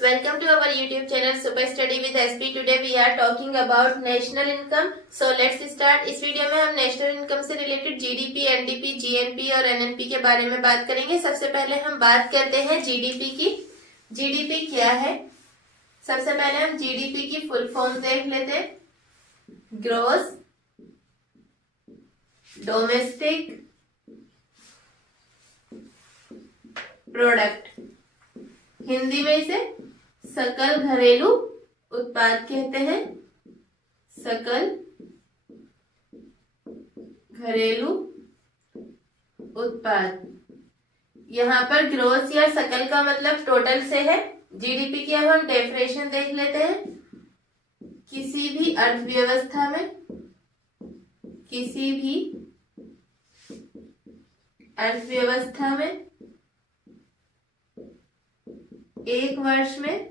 Welcome to our YouTube channel Super Study with SP. Today we are talking about national income. So let's start. इस video में हम national income से related GDP, NDP, GNP और NNP के बारे में बात करेंगे। सबसे पहले हम बात करते हैं जीडीपी की। जीडीपी क्या है? सबसे पहले हम जीडीपी की फुल फॉर्म देख लेते हैं। ग्रॉस डोमेस्टिक प्रोडक्ट, हिंदी में इसे सकल घरेलू उत्पाद कहते हैं। सकल घरेलू उत्पाद, यहाँ पर ग्रोस या सकल का मतलब टोटल से है। जीडीपी की अब हम डेफिनेशन देख लेते हैं। किसी भी अर्थव्यवस्था में, किसी भी अर्थव्यवस्था में एक वर्ष में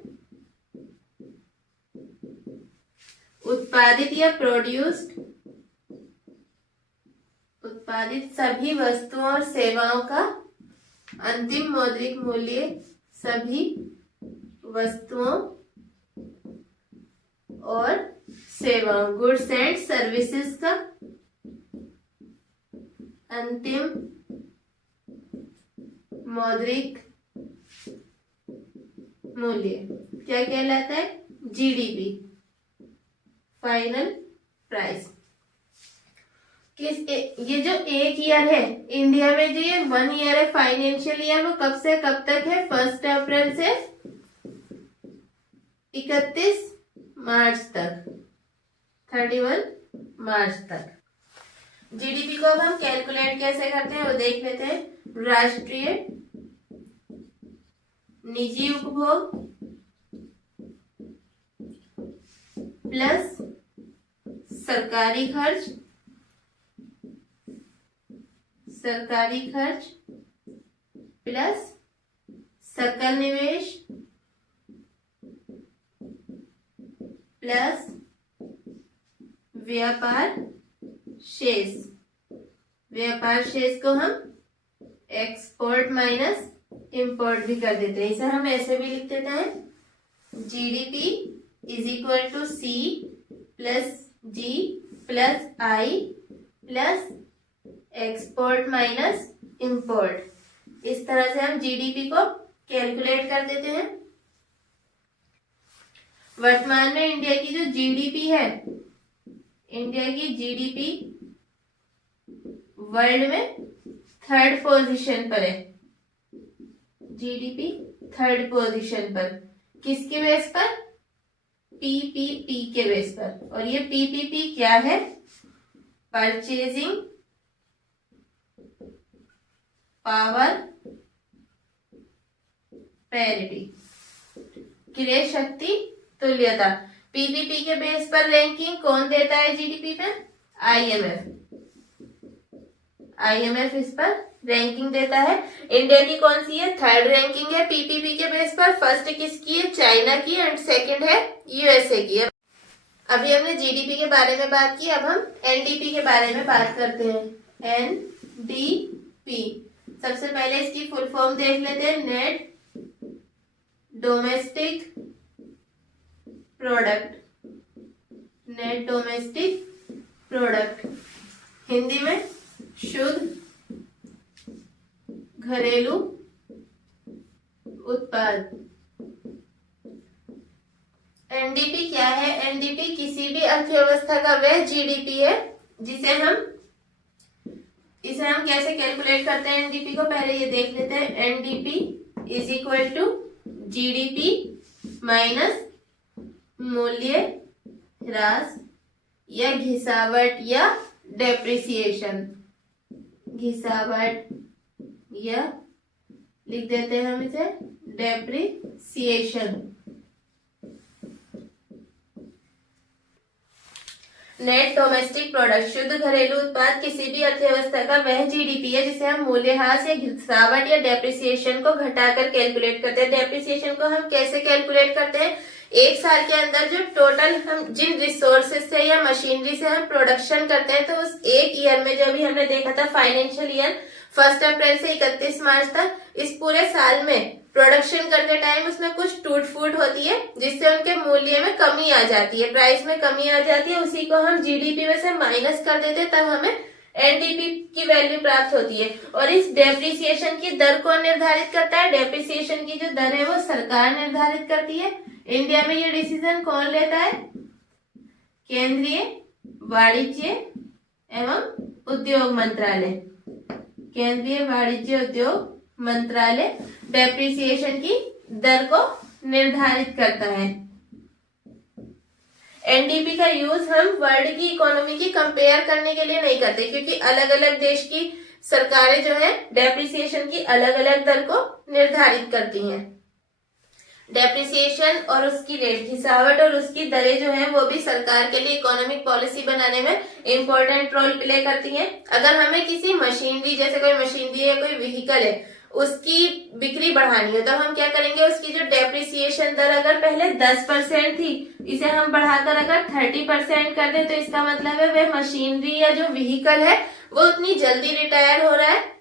उत्पादित या उत्पादित सभी वस्तुओं और सेवाओं का अंतिम मौद्रिक मूल्य, सभी वस्तुओं और सेवाओं, गुड्स एंड सर्विसेज का अंतिम मौद्रिक मूल्य क्या कहलाता है? GDP, final price. ये जो एक ईयर है इंडिया में, जो ये 1 ईयर है फाइनेंशियल ईयर, वो कब से कब तक है? 1 अप्रैल से 31 मार्च तक, 31 मार्च तक। जीडीपी को अब हम कैलकुलेट कैसे करते हैं वो देख लेते हैं। राष्ट्रीय निजी उपभोग प्लस सरकारी खर्च, प्लस सकल निवेश प्लस व्यापार शेष। व्यापार शेष को हम एक्सपोर्ट माइनस इंपोर्ट भी कर देते हैं। इसे हम ऐसे भी लिख देते हैं। GDP is equal to C plus G plus I plus export minus import. इस तरह से हम जीडीपी को कैलकुलेट कर देते हैं। वर्तमान में इंडिया की जो जीडीपी है, इंडिया की जीडीपी वर्ल्ड में 3rd पोजीशन पर है। जीडीपी 3rd पोजीशन पर, किसके बेस पर? पीपीपी के बेस पर। और ये पीपीपी क्या है? परचेजिंग पावर पैरिटी, क्रय शक्ति तुल्यता। पीपीपी के बेस पर रैंकिंग कौन देता है जीडीपी पे? आईएमएफ इस पर रैंकिंग देता है। इंडिया की कौन सी है? 3rd रैंकिंग है पीपीपी के बेस पर। फर्स्ट किसकी है? चाइना की, एंड सेकंड है यूएसए की। अभी हमने जीडीपी के बारे में बात की, अब हम एनडीपी के बारे में बात करते हैं। एनडीपी, सबसे पहले इसकी फुल फॉर्म देख लेते हैं। Net domestic product, net domestic product, Hindi में शुद्ध घरेलू उत्पाद। एनडीपी क्या है? एनडीपी किसी भी अर्थव्यवस्था का वह जीडीपी है इसे हम कैसे कैलकुलेट करते हैं? एनडीपी को पहले ये देख लेते हैं। NDP is equal to GDP minus मूल्य ह्रास या घिसावट या डेप्रिसिएशन। घिसावट या लिख देते हैं हम इसे डेप्रिसिएशन। नेट डोमेस्टिक प्रोडक्ट, शुद्ध घरेलू उत्पाद किसी भी अर्थव्यवस्था का वह जीडीपी है जिसे हम मूल्यह्रास या घिसावट या डेप्रिसिएशन को घटाकर कैलकुलेट करते हैं। डेप्रिसिएशन को हम कैसे कैलकुलेट करते हैं? एक साल के अंदर जो टोटल हम जिन रिसोर्सेज से या मशीनरी से हम प्रोडक्शन करते हैं, तो उस एक ईयर में जो भी हमने देखा था फाइनेंशियल ईयर 1 अप्रैल से 31 मार्च तक, इस पूरे साल में प्रोडक्शन करते टाइम उसमें कुछ टूट फूट हो होती है जिससे उनके मूल्य में कमी आ जाती है, प्राइस में कमी आ जाती है, उसी को हम जीडीपी में से माइनस कर देते हैं, तब हमें एनडीपी की वैल्यू प्राप्त होती है। और इस डेप्रिसिएशन की दर कौन निर्धारित करता है? डेप्रिसिएशन की जो दर है वो सरकार निर्धारित करती है। इंडिया में ये डिसीजन कौन लेता है? केंद्रीय वाणिज्य एवं उद्योग मंत्रालय। केंद्रीय वाणिज्य उद्योग मंत्रालय डेप्रिसिएशन की दर को निर्धारित करता है। एनडीपी का यूज हम वर्ल्ड की इकोनॉमी की कंपेयर करने के लिए नहीं करते, क्योंकि अलग अलग देश की सरकारें जो है डेप्रिसिएशन की अलग अलग दर को निर्धारित करती हैं। डेप्रिसिएशन और उसकी रेट घिसावट और उसकी दरें जो है वो भी सरकार के लिए इकोनॉमिक पॉलिसी बनाने में इम्पोर्टेंट रोल प्ले करती हैं। अगर हमें किसी मशीनरी, जैसे कोई मशीनरी है, कोई व्हीकल है, उसकी बिक्री बढ़ानी है, तो हम क्या करेंगे? उसकी जो डेप्रिसिएशन दर अगर पहले 10% थी, इसे हम बढ़ाकर अगर 30% कर दें, तो इसका मतलब है वह मशीनरी या जो व्हीकल है वो उतनी जल्दी रिटायर हो रहा है,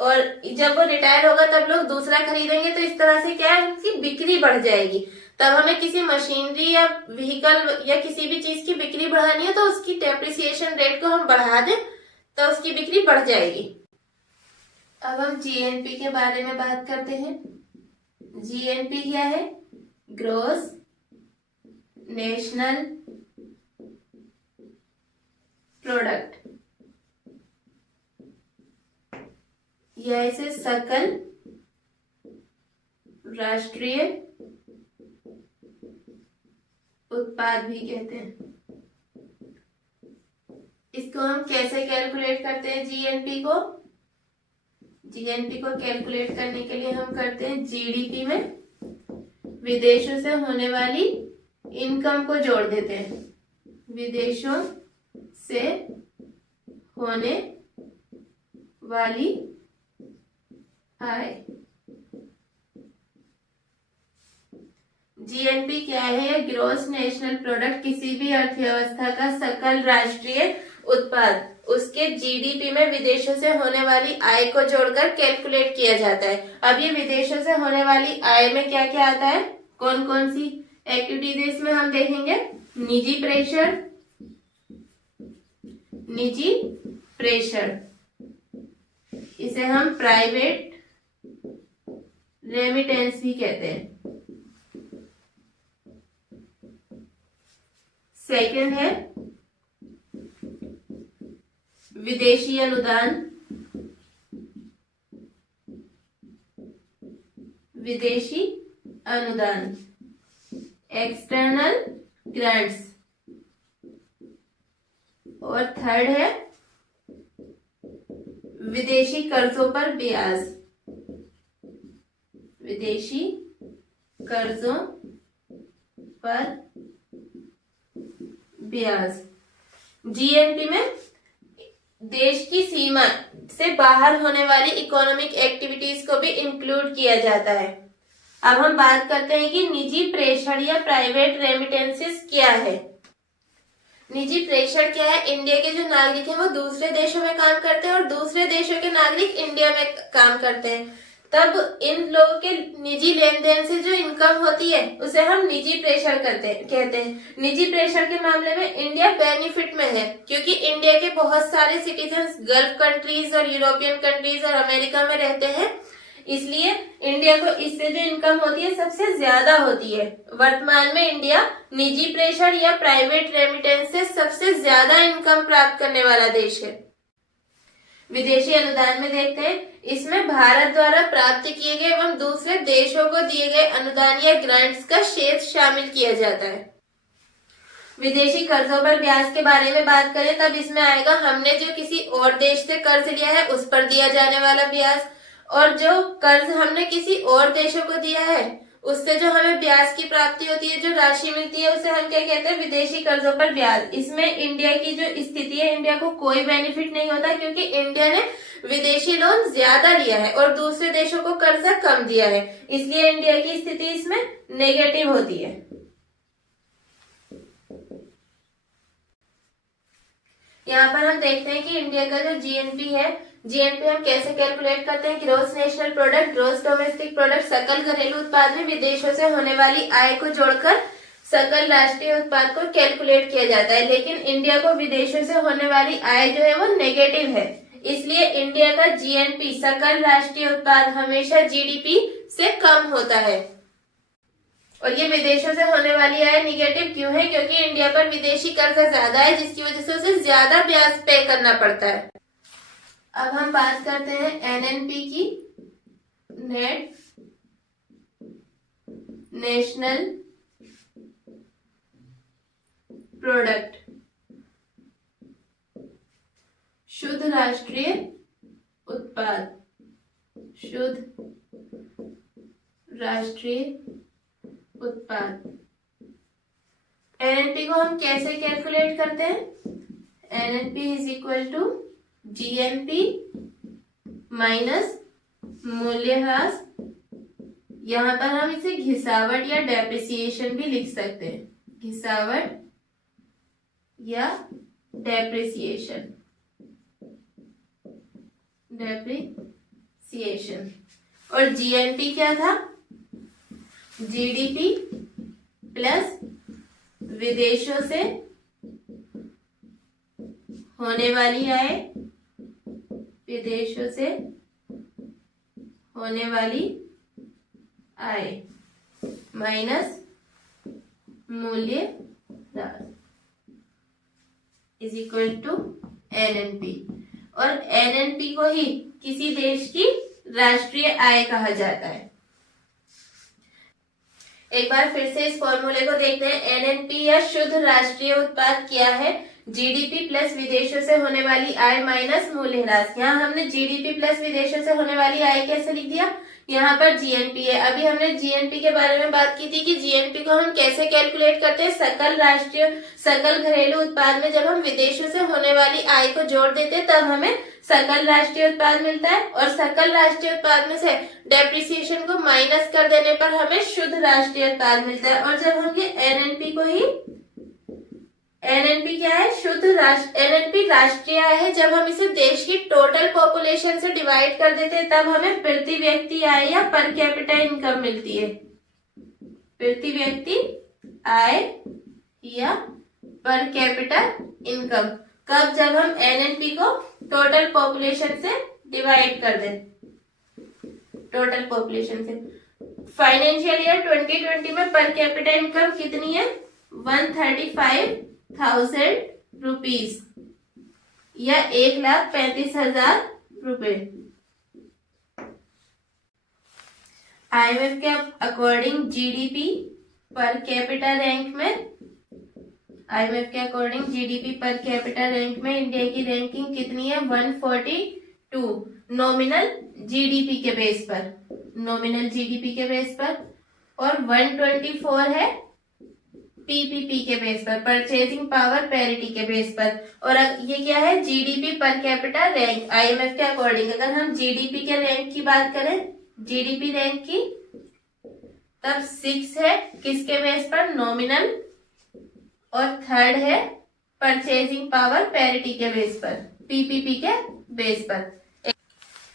और जब वो रिटायर होगा तब लोग दूसरा खरीदेंगे, तो इस तरह से क्या है, उसकी बिक्री बढ़ जाएगी। तब हमें किसी मशीनरी या व्हीकल या किसी भी चीज की बिक्री बढ़ानी है तो उसकी डेप्रिसिएशन रेट को हम बढ़ा दें तो उसकी बिक्री बढ़ जाएगी। अब हम जीएनपी के बारे में बात करते हैं। जीएनपी क्या है? ग्रोस नेशनल प्रोडक्ट, या इसे सकल राष्ट्रीय उत्पाद भी कहते हैं। इसको हम कैसे कैलकुलेट करते हैं? जीएनपी को कैलकुलेट करने के लिए हम करते हैं जीडीपी में विदेशों से होने वाली इनकम को जोड़ देते हैं। विदेशों से होने वाली आय। जीएनपी क्या है? ग्रॉस नेशनल प्रोडक्ट, किसी भी अर्थव्यवस्था का सकल राष्ट्रीय उत्पाद, उसके जीडीपी में विदेशों से होने वाली आय को जोड़कर कैलकुलेट किया जाता है। अब ये विदेशों से होने वाली आय में क्या क्या आता है, कौन कौन सी एक्टिविटीज इसमें हम देखेंगे? निजी प्रेषण, इसे हम प्राइवेट रेमिटेंस भी कहते हैं। सेकंड है विदेशी अनुदान, एक्सटर्नल ग्रांट्स। और थर्ड है विदेशी कर्जों पर ब्याज, विदेशी कर्जों पर ब्याज। जीएनपी में देश की सीमा से बाहर होने वाली इकोनॉमिक एक्टिविटीज को भी इंक्लूड किया जाता है। अब हम बात करते हैं कि निजी प्रेषण या प्राइवेट रेमिटेंसेस क्या है। निजी प्रेषण क्या है? इंडिया के जो नागरिक हैं वो दूसरे देशों में काम करते हैं और दूसरे देशों के नागरिक इंडिया में काम करते हैं, तब इन लोगों के निजी लेन देन से जो इनकम होती है उसे हम निजी प्रेषण कहते हैं। निजी प्रेषण के मामले में इंडिया बेनिफिट में है, क्योंकि इंडिया के बहुत सारे सिटीजन्स गल्फ कंट्रीज और यूरोपियन कंट्रीज और अमेरिका में रहते हैं, इसलिए इंडिया को इससे जो इनकम होती है सबसे ज्यादा होती है। वर्तमान में इंडिया निजी प्रेषण या प्राइवेट रेमिटेंस से सबसे ज्यादा इनकम प्राप्त करने वाला देश है। विदेशी अनुदान में देखते हैं, इसमें भारत द्वारा प्राप्त किए गए एवं दूसरे देशों को दिए गए अनुदान या ग्रांट्स का शेष शामिल किया जाता है। विदेशी कर्जों पर ब्याज के बारे में बात करें तब इसमें आएगा हमने जो किसी और देश से कर्ज लिया है उस पर दिया जाने वाला ब्याज, और जो कर्ज हमने किसी और देशों को दिया है उससे जो हमें ब्याज की प्राप्ति होती है, जो राशि मिलती है, उसे हम क्या कहते हैं? विदेशी कर्जों पर ब्याज। इसमें इंडिया की जो स्थिति है, इंडिया को कोई बेनिफिट नहीं होता, क्योंकि इंडिया ने विदेशी लोन ज्यादा लिया है और दूसरे देशों को कर्जा कम दिया है, इसलिए इंडिया की स्थिति इसमें नेगेटिव होती है। यहाँ पर हम देखते हैं कि इंडिया का जो जीएनपी है, जीएनपी हम कैसे कैलकुलेट करते हैं, gross national product, gross domestic product, सकल घरेलू उत्पाद में विदेशों से होने वाली आय को जोड़कर सकल राष्ट्रीय उत्पाद को कैलकुलेट किया जाता है। लेकिन इंडिया को विदेशों से होने वाली आय जो है वो नेगेटिव है, इसलिए इंडिया का जीएनपी सकल राष्ट्रीय उत्पाद हमेशा जीडीपी से कम होता है। और ये विदेशों से होने वाली आय निगेटिव क्यों है? क्योंकि इंडिया पर विदेशी कर्ज ज्यादा है, जिसकी वजह से उसे ज्यादा ब्याज पे करना पड़ता है। अब हम बात करते हैं एनएनपी की, नेट नेशनल प्रोडक्ट, शुद्ध राष्ट्रीय उत्पाद, शुद्ध राष्ट्रीय उत्पाद। एनएनपी को हम कैसे कैलकुलेट करते हैं? NNP is equal to GNP minus मूल्यह्रास। यहां पर हम इसे घिसावट या डेप्रिसिएशन भी लिख सकते हैं, घिसावट या डेप्रिसिएशन, डेप्रिसिएशन। और जीएनपी क्या था? जीडीपी प्लस विदेशों से होने वाली आय, विदेशों से होने वाली आय माइनस मूल्यह्रास इज इक्वल टू एनएनपी। और एनएनपी को ही किसी देश की राष्ट्रीय आय कहा जाता है। एक बार फिर से इस फॉर्मूले को देखते हैं। एनएनपी या शुद्ध राष्ट्रीय उत्पाद क्या है? जीडीपी प्लस विदेशों से होने वाली आय माइनस मूल्यह्रास। यहाँ हमने जीडीपी प्लस विदेशों से होने वाली आय कैसे लिख दिया? यहाँ पर जीएनपी है। अभी हमने जीएनपी के बारे में बात की थी कि जीएनपी को हम कैसे कैलकुलेट करते हैं, सकल घरेलू उत्पाद में जब हम विदेशों से होने वाली आय को जोड़ देते हैं तब हमें सकल राष्ट्रीय उत्पाद मिलता है। और सकल राष्ट्रीय उत्पाद में से डेप्रिसिएशन को माइनस कर देने पर हमें शुद्ध राष्ट्रीय उत्पाद मिलता है। और जब हम ये एनएनपी को ही, एनएनपी क्या है? एनएनपी राष्ट्रीय आय है। जब हम इसे देश की टोटल पॉपुलेशन से डिवाइड कर देते हैं तब हमें प्रति व्यक्ति आय या पर कैपिटा इनकम मिलती है। प्रति व्यक्ति आय या पर कैपिटा इनकम कब? जब हम एनएनपी को टोटल पॉपुलेशन से डिवाइड कर दें, टोटल पॉपुलेशन से। फाइनेंशियल ईयर 2020 में पर कैपिटा इनकम कितनी है? 135,000 रुपीज या 1,35,000 रुपए। आईएमएफ के according GDP per capita rank में, आईएमएफ के according GDP per capita rank में इंडिया की रैंकिंग कितनी है? 142 नॉमिनल जीडीपी के बेस पर, नॉमिनल जीडीपी के बेस पर। और 124 है पीपीपी के बेस पर, परचेजिंग पावर पैरिटी के बेस पर। और ये क्या है? GDP per capita rank IMF के अकॉर्डिंग। अगर हम जीडीपी के रैंक की बात करें, जीडीपी रैंक की, तब 6 है किसके बेस पर? नॉमिनल। और 3rd है परचेजिंग पावर पैरिटी के बेस पर, पीपीपी के बेस पर।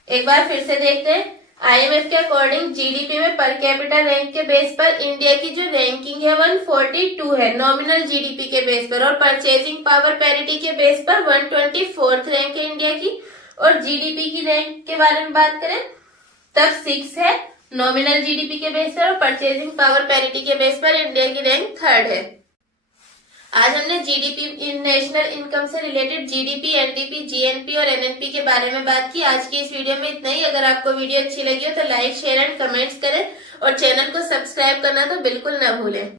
एक बार फिर से देखते हैं। आईएमएफ के अकॉर्डिंग जीडीपी में पर कैपिटा रैंक के बेस पर इंडिया की जो रैंकिंग है 142 है नॉमिनल जीडीपी के बेस पर। और परचेजिंग पावर पैरिटी के बेस पर 124th रैंक है इंडिया की। और जीडीपी की रैंक के बारे में बात करें तब 6 है नॉमिनल जीडीपी के बेस पर, और परचेजिंग पावर पैरिटी के बेस पर इंडिया की रैंक 3rd है। आज हमने जीडीपी, नेशनल इनकम से रिलेटेड जीडीपी, एनडीपी, जीएनपी और एनएनपी के बारे में बात की। आज की इस वीडियो में इतना ही। अगर आपको वीडियो अच्छी लगी हो तो लाइक, शेयर एंड कमेंट्स करें और चैनल को सब्सक्राइब करना तो बिल्कुल ना भूलें।